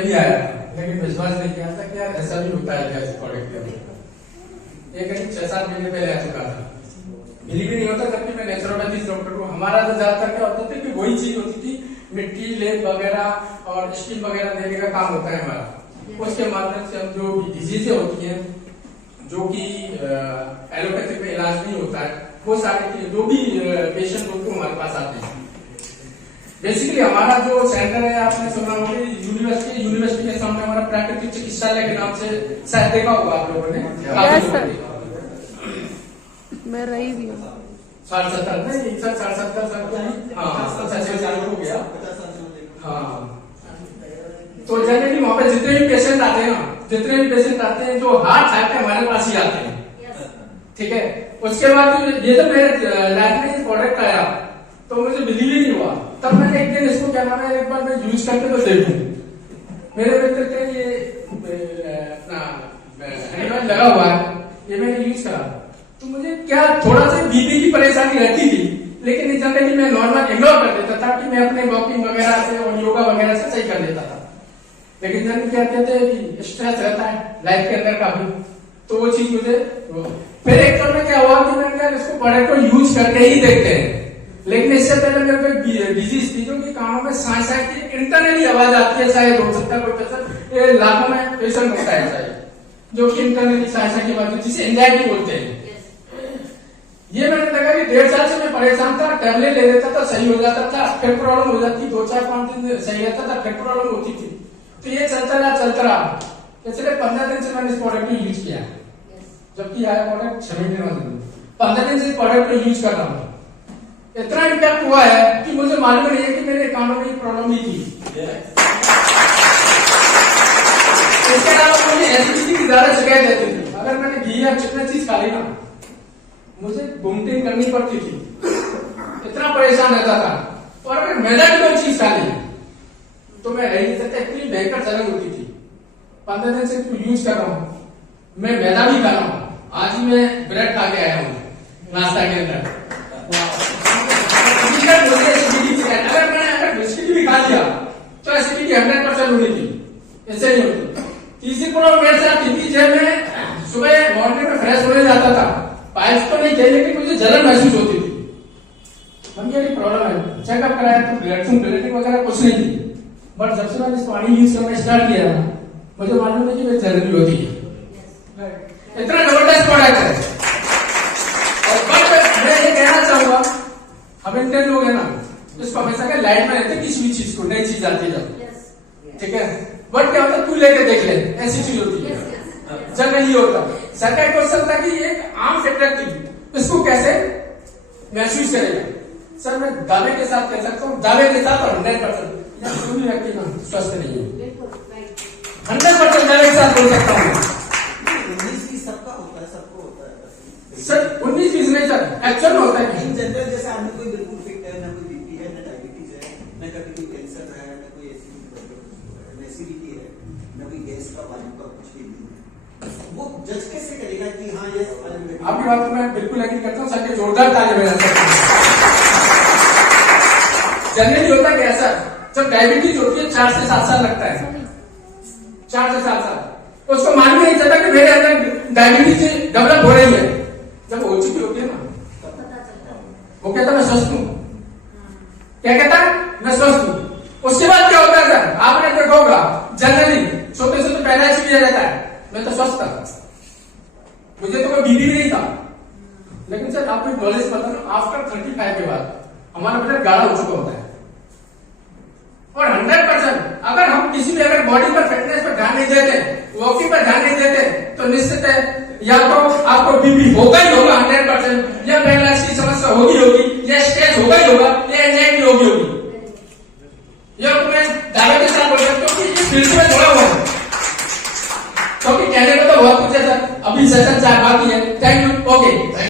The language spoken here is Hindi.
पहले भी आया था, लेकिन विश्वास नहीं किया था कि यार ऐसा भी होता है इस प्रोडक्ट के अंदर। ये करीब 6-7 महीने पहले आ चुका था। बिलीव ही नहीं होता, जबकि मैं नेचुरोपैथिस्ट डॉक्टर हूँ। हमारा तो ज्यादातर क्या होता था कि वही चीज होती थी, मिट्टी, लेप वगैरह और स्टीम वगैरह देने का काम होता है हमारा। उसके माध्यम से हम जो डिजीजें होती हैं, जो कि एलोपैथिक में इलाज नहीं होता है, वो सारे जो भी पेशेंट होते हैं हमारे पास आते हैं। बेसिकली हमारा जो सेंटर है, आपने सुना होगा, यूनिवर्सिटी के सामने हमारा प्राकृतिक चिकित्सालय के नाम से शायद देखा होगा आप लोगों ने। मैं रही भी हूँ 67 नहीं, 67 साल हो गया। हाँ, तो जनरली वहाँ पे जितने भी पेशेंट आते हैं जो हार्ट अटैक के हमारे पास ही आते हैं, ठीक है। उसके बाद ये जब मेरे लाइफ में प्रोडक्ट आया तो मुझे बिलीव ही नहीं हुआ। तब मैंने एक दिन इसको क्या नाम है, एक बार मैं यूज करके तो देखूं। मेरे मित्र थे, ये लगा हुआ है, ये मैंने यूज करा तो मुझे क्या थोड़ा सा बीपी की परेशानी रहती थी, लेकिन इस जनरली मैं नॉर्मल इग्नोर कर देता था कि मैं अपने वॉकिंग वगैरह से और योगा वगैरह से सही कर लेता था। लेकिन जनरली क्या कहते हैं कि स्ट्रेस रहता है लाइफ के अंदर काफी, तो वो चीज मुझे फिर एक में क्या हुआ कि मैंने कहा इसको प्रोडक्ट को यूज करके ही देखते हैं। लेकिन इससे पहले मेरे को डिजीज थी जो कि कानों में सांस की इंटरनली आवाज आती है, शायद हो सकता है कोई पेशेंट, ये लाखों में पेशेंट होता है शायद, जो कि इंटरनली सांस की आवाज, जिसे एंजाइटी बोलते हैं। ये मैंने लगा कि 1.5 साल से मैं परेशान था, टैबलेट ले लेता था, सही हो जाता था, फिर प्रॉब्लम हो जाती, 2-4-5 दिन सही रहता था, फिर प्रॉब्लम होती थी। तो ये चलता रहा। पिछले 15 दिन से मैंने इस प्रोडक्ट को यूज किया, जबकि आया प्रोडक्ट 6 महीने बाद, 15 दिन से इस प्रोडक्ट को यूज कर रहा हूँ। इतना इम्पैक्ट हुआ है कि मुझे मालूम नहीं है कि मेरे कानों में प्रॉब्लम ही थी। इसके अलावा मुझे एसिडिटी की ज्यादा शिकायत रहती थी। अगर मैंने घी या चिकन चीज खा ली ना, मुझे वोमिटिंग करनी पड़ती थी, इतना परेशान रहता था। और अगर मैदा की कोई चीज खा ली तो मैं रह नहीं सकता, इतनी भयंकर जलन होती थी। 15 दिन से यूज कर रहा हूँ, मैं मैदा भी खा रहा हूँ। आज ही मैं ब्रेड खा के आया हूँ नाश्ता के अंदर। अगर बिस्किट भी खा लिया तो एसिडिटी 100% होनी थी, ऐसे नहीं होती। तीसरी प्रॉब्लम मेरे साथ थी, जब मैं सुबह मॉर्निंग में फ्रेश होने जाता था, पाइल्स तो नहीं थे लेकिन मुझे जलन महसूस होती थी। हम ये प्रॉब्लम है, चेकअप कराया तो ब्लीडिंग वगैरह कुछ नहीं थी। बट जब से मैंने इस पानी यूज करना स्टार्ट किया, मुझे मालूम है कि मेरी जलन भी होती है। इतना जबरदस्त प्रोडक्ट है। और मैं ये कहना चाहूंगा, हम इंडियन लोग है ना, इसको हमेशा क्या लाइट में रहते किसी भी चीज को, नई चीज आती है जब, ठीक है। बट क्या होता है, तू लेके देख ले, ऐसी चीज होती है, जब नहीं होता। सरकार को सकता कि एक आम फैक्टर थी, इसको कैसे महसूस करेगा। सर मैं दावे के साथ कह सकता हूँ, दावे के साथ और 100% कोई भी व्यक्ति ना स्वस्थ नहीं है, 100% दावे के साथ बोल सकता हूँ। 19-20 सबका होता है, सबको होता है सर। 19-20 नहीं सर, एक्चुअल में होता है। इन जनरल जैसे आदमी कोई बिल्कुल फिट है, ना कोई बीपी है, ना डायबिटीज है, ना कभी कोई कैंसर है, ना कोई एसिडिटी है, ना कोई गैस का पानी का कुछ भी नहीं है। वो जज कैसे करेगा कि हाँ ये आपकी बात में मैं बिल्कुल एग्री करता हूँ। सर के जोरदार ताली बजा। जनरली होता क्या सर, जब डायबिटीज होती है 4 से 7 साल लगता है, 4 से 7 साल। उसको मालूम नहीं चलता कि मेरे अंदर डायबिटीज डेवलप हो रही है। जब हो चुकी होती है ना, वो कहता मैं स्वस्थ हूँ। क्या कहता मैं स्वस्थ हूँ। उसके बाद क्या होता है सर, आपने देखा होगा जनरली छोटे छोटे पैराइज किया जाता है, मैं तो स्वस्थ था, मुझे तो कोई बीपी भी नहीं था। लेकिन सर आपको नॉलेज पता ना, आफ्टर 35 के बाद हमारा ब्लड गाढ़ा हो चुका होता है। और 100% अगर हम किसी भी अगर बॉडी पर फिटनेस पर ध्यान नहीं देते, वॉकिंग पर ध्यान नहीं देते, तो निश्चित है या तो आपको बीपी होगा ही होगा 100%, या पैरालाइसिस की समस्या होगी, या स्ट्रेस होगा ही होगा, या एंजाइटी होगी। या मैं दावे के साथ बोल सकता हूँ कि इस फील्ड में जुड़ा हुआ है, क्योंकि कहने में तो बहुत कुछ है सर। अभी सेशन 4 बाकी है। Thank you. ओके।